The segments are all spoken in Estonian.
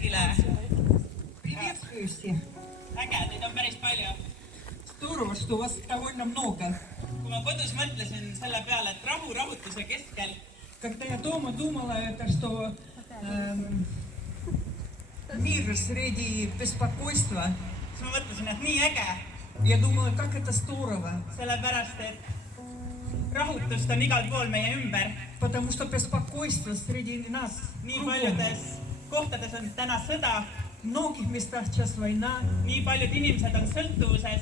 kõigile! Приветствую всех. Äge, teid on päris palju. Здорово, что вас довольно много. Kui ma kodus mõtlesin selle peale, et rahutuse keskel, Когда я дома думала, что мир среди беспокойства, siis ma mõtlesin, et nii äge, я думала, как это здорово. sellepärast et rahutust on igal pool meie ümber. Потому что беспокойство среди нас. Nii paljudes kohtades on täna sõda, В многих местах сейчас война. nii paljud inimesed on sõltuvuses,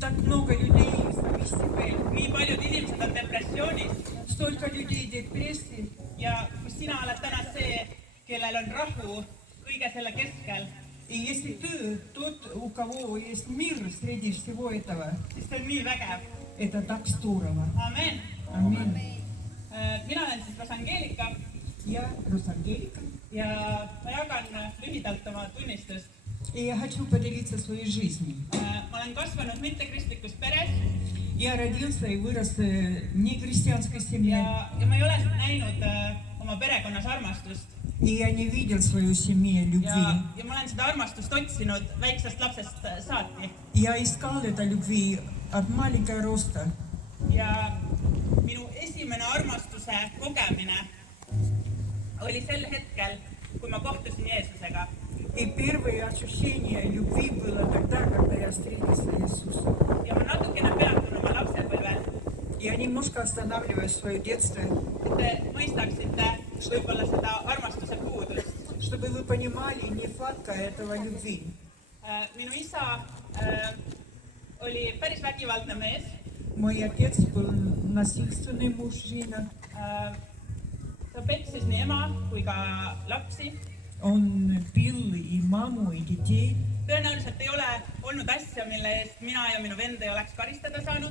Так много людей зависимы. nii paljud inimesed on depressioonis Столько людей в депрессии. ja kus sina oled täna see, kellel on rahu kõige selle keskel, И если ты тот, у кого есть мир среди всего этого, siis see on nii vägev. это так здорово. Amen. Аминь. Mina olen siis Rosangeelika Я Росангелика. ja ma jagan lühidalt oma tunnistust. И я хочу поделиться своей жизнью. Ma olen kasvanud mittekristlikus peres Я родился и вырос в нехристианской семье. ja ma ei ole näinud oma perekonnas armastust. И я не видел в своей семье любви. Ja ma olen seda armastust otsinud väiksest lapsest saati. Я искал это любви от маленького роста. Ja minu esimene armastuse kogemine oli sel hetkel, kui ma kohtusin Jeesusega. И первое ощущение любви было тогда, когда я встретился с Иисусом. Ja ma natukene peatun oma lapsepõlvel, Я немножко останавливаюсь в своем детстве, et te mõistaksite võib-olla seda armastuse puudust. чтобы вы понимали нехватка этого любви. Minu isa oli päris vägivaldne mees. Мой отец был насильственный мужчина. Ta peksis nii ema kui ka lapsi. Он бил и маму, и детей. Tõenäoliselt ei ole olnud asja, mille eest mina ja minu vend ei oleks karistada saanud.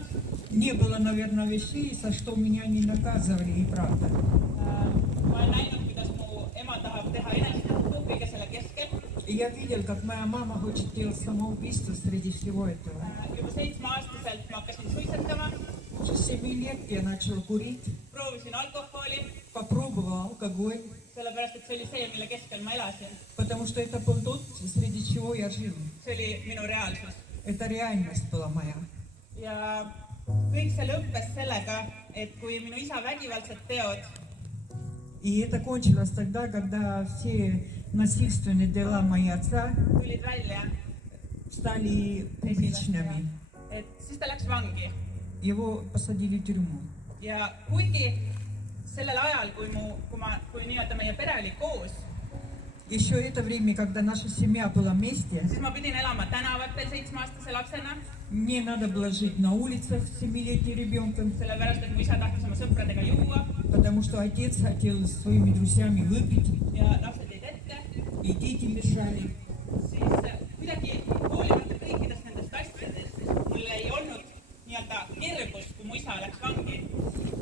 Не было, наверное, вещей, за что меня не наказывали, и правда. Ma olen näinud, kuidas mu ema tahab teha enesetappu kõige selle keskel. И я видел, как моя мама хочет делать самоубийство среди всего этого. Juba 7-aastaselt ma hakkasin suitsetama, С 7 лет я начал курить, proovisin alkoholi, попробовал алкоголь, sellepärast et see oli see, mille keskel ma elasin. потому что это был тот, среди чего я жил. See oli minu reaalsus. Это реальность была моя. Ja kõik see lõppes sellega, et kui minu isa vägivaldsed teod И это кончилось тогда, когда все насильственные дела моего отца tulid välja, стали публичными. et siis ta läks vangi. Его посадили в тюрьму. Ja kuigi sellel ajal, kui nii-öelda meie pere oli koos, Еще это время, когда наша семья была вместе, siis ma pidin elama tänavatel 7-aastase lapsena, мне надо было жить на улицах с 7-летним ребенком, sellepärast et mu isa tahtis oma sõpradega juua потому что отец хотел с своими друзьями выпить, ja lapsed jäid ette, и дети мешали. siis kuidagi hoolimata kõikidest nendest asjadest mul ei olnud nii-öelda kergust, kui mu isa läks vangi.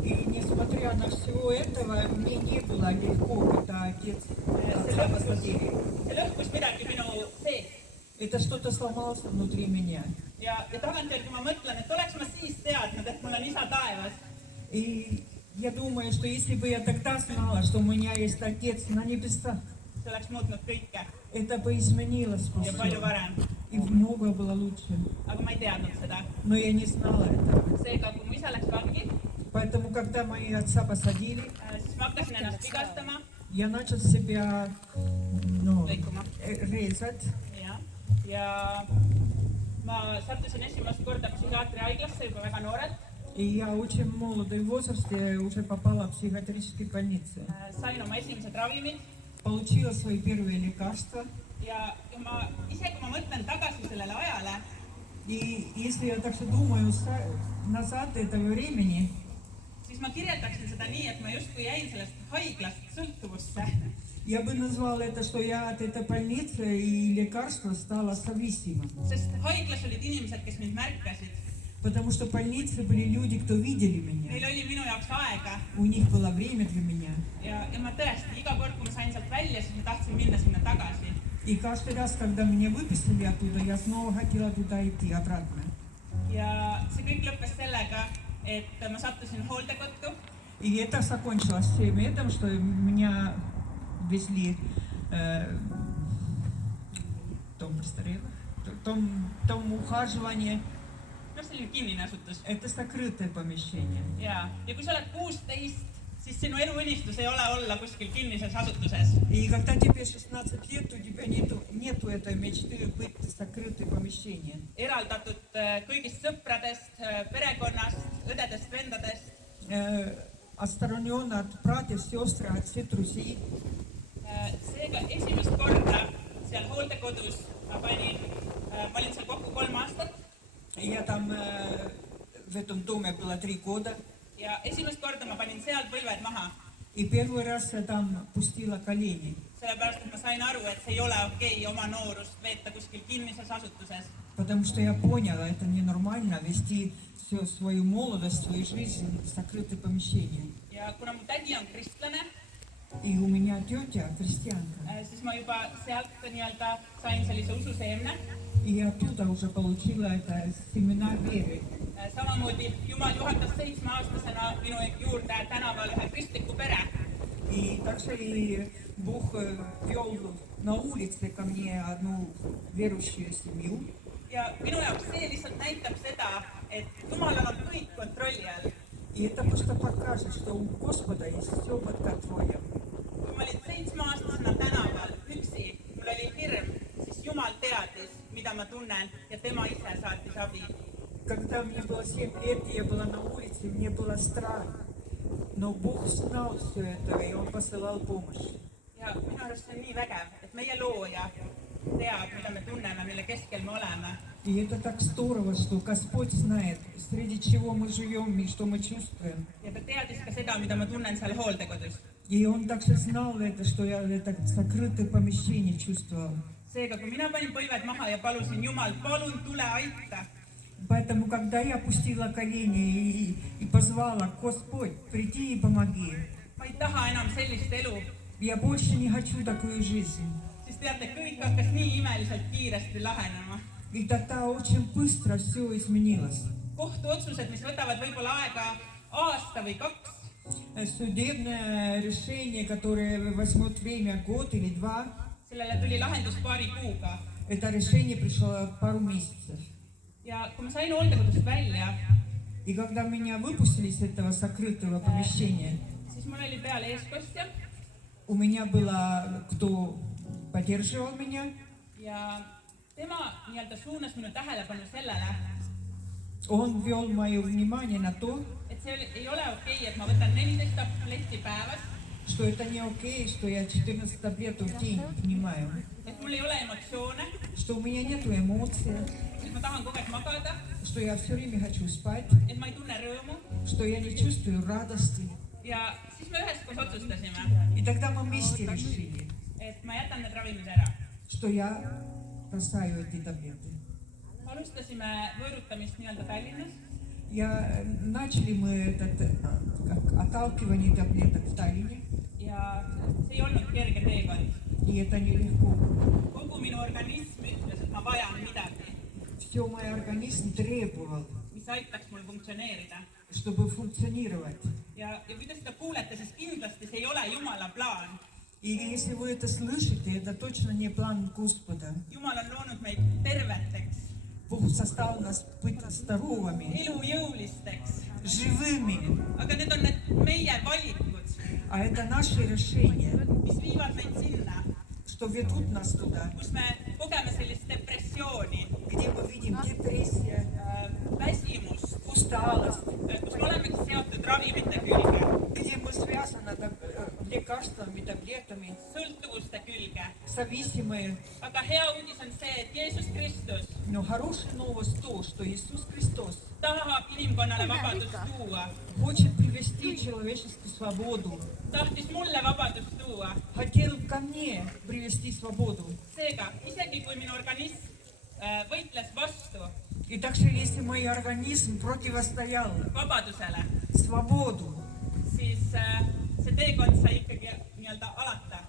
И несмотря на всего этого, мне не было легко, когда отца посадили. See lõhkus midagi minu sees. Это что-то сломалось внутри меня. Ja tagantjärgi ma mõtlen, et oleks ma siis teadnud, et mul on isa taevas. И я думаю, что если бы я тогда знала, что у меня есть отец на небесах, See oleks muutnud kõike это бы изменилось ja palju все. varem. И много было лучше. Aga ma ei teadnud seda. Но я не знала этого. Seega, kui mu isa läks vangi, Поэтому, когда мои отца посадили, siis ma hakkasin ennast vigastama. я начал себя Lõikuma. резать. Ja ma sattusin esimest korda psühhiaatri haiglasse juba väga noorelt. И я очень в молодом возрасте уже попала в психиатрическую больницу. Sain oma esimesed ravimid Получила свои первые лекарства. ja ma ise, kui ma mõtlen tagasi sellele ajale, И если я так что думаю назад этого времени, siis ma kirjeldaksin seda nii, et ma justkui jäin sellest haiglast sõltuvusse. я бы назвала это, что я от этой больницы и лекарства стала зависимой. Sest haiglas olid inimesed, kes mind märkasid. Потому что в больнице были люди, кто видели меня. Neil oli minu jaoks aega У них было время для меня. ja ma tõesti, iga kord, kui ma sain sealt välja, siis ma tahtsin minna sinna tagasi. И каждый раз, когда меня выписали оттуда, я снова хотела туда идти обратно. Ja see kõik lõppes sellega, et ma sattusin hooldekodu. И это закончилось всем этим, что меня везли том ухаживании. noh, selline kinnine asutus. Это закрытое помещение. Ja kui sa oled 16, siis sinu eluunistus ei ole olla kuskil kinnises asutuses. И когда тебе 16 лет, у тебя нету этой мечты быть в закрытое помещение. Eraldatud kõigist sõpradest, perekonnast, õdedest, vendadest. Отстранен от братьев, сестр, от всех друзей. Seega esimest korda seal hooldekodus ma olin seal kokku 3 aastat. Я там в этом доме было 3 года. Ja esimest korda ma panin seal põlved maha. И первый раз я там пустила колени. Sellepärast, et ma sain aru, et see ei ole okei oma noorust veeta kuskil kinnises asutuses. Потому что я поняла, это ненормально вести всю свою молодость, свою жизнь в закрытое помещение. Ja kuna mu tädi on kristlane, И у меня тетя христианка. siis ma juba sealt nii-öelda sain sellise ususeemne. И я оттуда уже получила это семена веры. Samamoodi Jumal juhatas 7-aastasena minu juurde tänaval ühe kristliku pere. И также и Бог вел на улице ко мне одну верующую семью. Ja minu jaoks see lihtsalt näitab seda, et Jumalal on kõik kontrolli all. И это просто покажет, что у Господа есть все под контролем. Kui ma olin 7-aastasena tänaval üksi, mul oli hirm, siis Jumal teadis, mida ma tunnen ja tema ise saatis abi. Когда мне было 7 лет, я была на улице, мне было страшно. Но Бог знал все это, и Он посылал помощь. Ja minu arust see on nii vägev, et meie looja teab, mida me tunneme, mille keskel me oleme. И это так здорово, что Господь знает, среди чего мы живем и что мы чувствуем. Ja ta teadis ka seda, mida ma tunnen seal hooldekodus. И Он также знал это, что я это закрытое помещение чувствовал. Seega, kui mina panin põlved maha ja palusin Jumal, palun tule aita. Поэтому, когда я опустила колени и позвала, Господь, приди и помоги. Ma ei taha enam sellist elu. Я больше не хочу такую жизнь. Siis teate, kõik hakkas nii imeliselt kiiresti lahenema. И тогда очень быстро все изменилось. Kohtuotsused, mis võtavad võib-olla aega aasta või 2. Судебное решение, которое возьмет время, год или 2, Sellele tuli lahendus paari kuuga. это решение пришло пару месяцев. Ja kui ma sain hooldekodust välja, И когда меня выпустили из этого закрытого помещения, siis mul oli peal eeskostja. у меня было кто поддерживал меня. Ja tema nii-öelda suunas minu tähelepanu sellele, Он вел мое внимание на то, et see ei ole okei, et ma võtan 14 tabletti päevas, что это не окей, что я 14 таблеток в день принимаю, et mul ei ole emotsioone, что у меня нету эмоций, et ma tahan kogu aeg magada, что я все время хочу спать, et ma ei tunne rõõmu. что я не чувствую радости. Ja siis me üheskoos otsustasime, И тогда мы вместе решили, et ma jätan need ravimid ära. что я бросаю эти таблеты. Alustasime võõrutamist nii-öelda Tallinnas. Начали мы как отталкивание таблеток в Таллине, Ja see ei olnud kerge teekond. и это нелегко. Kogu minu organism ütles, et ma vajan midagi, Все мой организм требовал, mis aitaks mul funktsioneerida. чтобы функционировать. Ja kui te seda kuulete, siis kindlasti see ei ole Jumala plaan. И если вы это слышите, это точно не план Господа. Jumal on loonud meid terveteks, Бог создал нас быть здоровыми, elujõulisteks, живыми. aga need on need meie valikud, А это наши решения, mis viivad meid sinna, что ведут нас туда, kus me kogeme sellist depressiooni, где мы видим депрессия, väsimust, усталость, kus me olemegi seotud ravimite külge, где мы связаны лекарствами, таблетами, sõltuvuste külge. зависимые. Aga hea uudis on see, et Jeesus Kristus Но хорошая новость то, что Иисус Христос tahab inimkonnale vabadust tuua, хочет привести человеческую свободу, tahtis mulle vabadust tuua. хотел ко мне привести свободу. Seega, isegi kui minu organism võitles vastu И также, если мой организм противостоял vabadusele, свободу, siis see teekond sai ikkagi nii-öelda alata.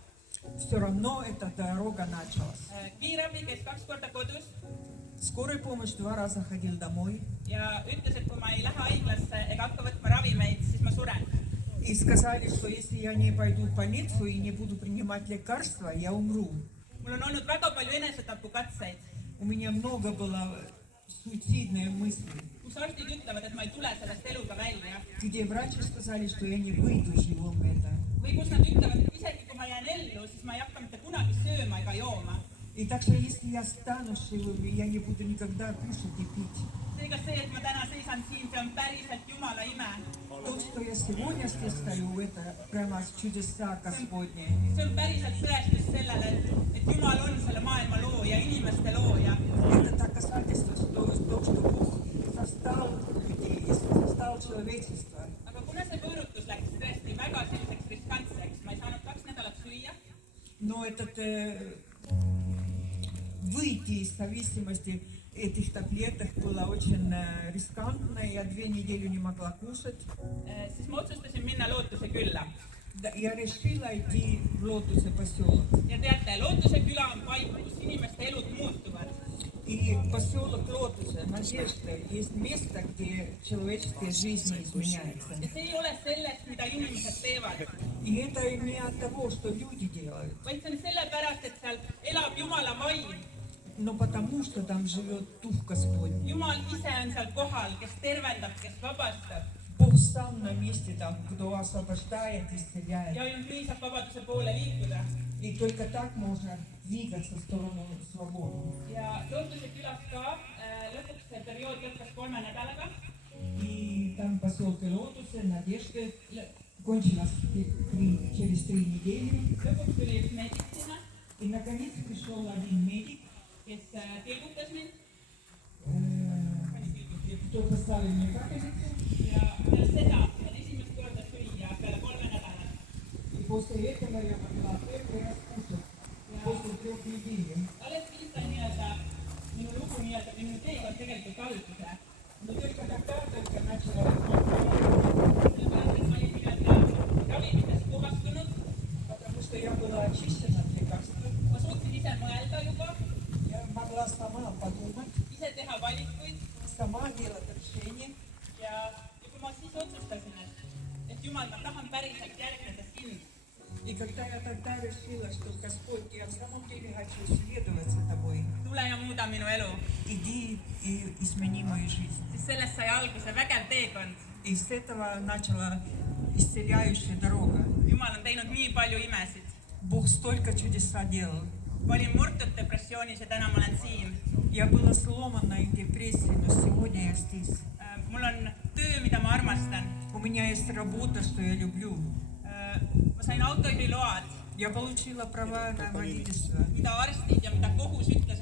все равно эта дорога началась. Kiirabi käis 2 korda kodus Скорая помощь 2 раза ходил домой ja ütles, et kui ma ei lähe haiglasse ega hakka võtma ravimeid, siis ma suren. и сказали, что если я не пойду в больницу и не буду принимать лекарства, я умру. Mul on olnud väga palju enesetapukatseid. У меня много было суицидные мысли, kus arstid ütlevad, et ma ei tule sellest eluga välja. где врачи сказали, что я не выйду живым это. Või kus nad ütlevad, et isegi kui ma jään ellu, siis ma ei hakka mitte kunagi sööma ega jooma. И так что если я стану живым, я не буду никогда кушать и пить. Seega see, et ma täna seisan siin, see on päriselt Jumala ime. То, что я сегодня здесь стою, это прямо чудеса Господни. See on päriselt tõestus sellele, et Jumal on selle maailma looja, inimeste looja. Это доказательство, что Бог создал людей, создал человечество. Aga kuna see võõrutus läks tõesti väga selliseks riskantseks, ma ei saanud 2 nädalat süüa. Но выйти из зависимости этих таблеток было очень рискантно. Я 2 недели не могла кушать. Siis ma otsustasin minna Lootuse külla. Я решила идти в Лотусе поселок. Ja teate, Lootuse küla on paik, kus inimeste elud muutuvad. И поселок Лотуса, Надежда, есть место, где человеческая жизнь изменяется. Ja see ei ole sellest, mida inimesed teevad, И это не от того, что люди делают, vaid see on sellepärast, et seal elab Jumala vaim. но потому, что там живет Дух Господний. Jumal ise on seal kohal, kes tervendab, kes vabastab. Бог сам на месте там, кто освобождает, исцеляет. Ja ainult nii saab vabaduse poole liikuda. И только так можно двигаться в сторону свободы. Ja Lootuse külas ka lõpuks see periood lõppes 3 nädalaga. И там в поселке Лотусе Надежда кончилась через 3 недели. Lõpuks tuli üks meedik sinna, И наконец пришел один медик, kes tilgutas mind. кто поставил мне капельницу. Ja pärast seda on esimest korda süüa peale 3 nädalat. И после этого я могла первый раз кушать. После 3 недель. Alles siis sai nii-öelda minu lugu nii-öelda minu teekond tegelikult alguse. Но только тогда только начала Sellepärast, et ma olin nii-öelda ravimites puhastunud. потому что я была очищена от лекарств. Ma suutsin ise mõelda juba, Я могла сама подумать, ise teha valikuid сама делать решения. ja kui ma siis otsustasin, et Jumal, ma tahan päriselt järgneda sind, И когда я тогда решила, что Господь, я в самом деле хочу следовать за тобой, tule ja muuda minu elu, иди и измени мою жизнь. siis sellest sai alguse vägev teekond. И с этого начала исцеляющая дорога. Jumal on teinud nii palju imesid. Бог столько чудеса делал. Ma olin murtud depressioonis ja täna ma olen siin. Я была сломана и в депрессии, но сегодня я здесь. Mul on töö, mida ma armastan. У меня есть работа, что я люблю. Ma sain autojuhiload, Я получила права на водительство, mida arstid ja mida kohus ütles,